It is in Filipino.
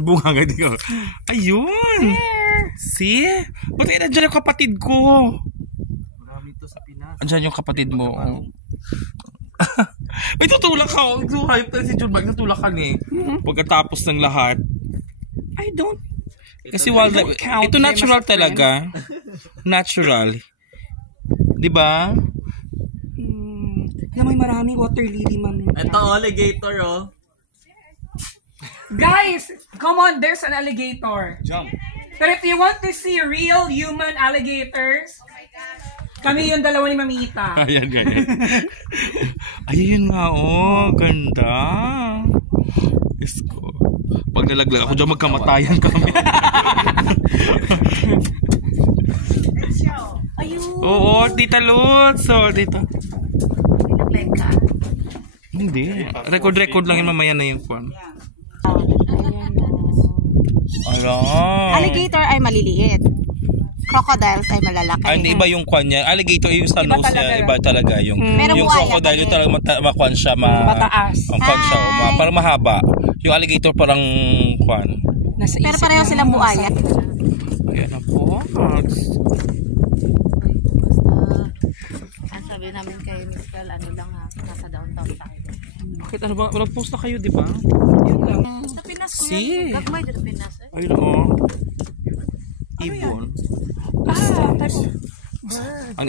Bunga nga ko. Ayun! See? Buti nandiyan yung kapatid ko. Marami to sa Pinas. Andiyan yung kapatid mo. May tutulak ka. Hype na si John Mike. Natulak ka ni. Pagkatapos ng lahat. I don't. Kasi wildlife. Ito natural talaga. Natural. Diba? Na may maraming water lily, mami. Ito, alligator, oh. Guys, come on, there's an alligator. Jump. But if you want to see real human alligators, kami yung dalawa ni Mamita. Ayan, ganyan. Ayun nga, oh. Ganda. Isko. Pag nalaglag ako dyan, magkamatayan kami. Oo, Tita Lutz. So, dito. Hindi. Record lang yun, mamaya na yung kwan. Alligator ay maliliit. Crocodiles ay malalaki. Ay, iba yung kwan niya. Alligator yung sa nose niya. Iba talaga yung. Yung crocodile yung talaga makwan siya. Mataas. Ang kwan siya. Parang mahaba. Yung alligator parang kwan. Pero pareho silang buhaya. Ayan na po. Ang sabi namin kay Mr. ano lang ha, nasa downtown tayo. Bakit ano ba? Nag-post na kayo, di ba? Yun lang. Sa Pinas ko See? yan. Gagmay dito Pinas eh. Ayun o. Ibon. Type of bird. Ang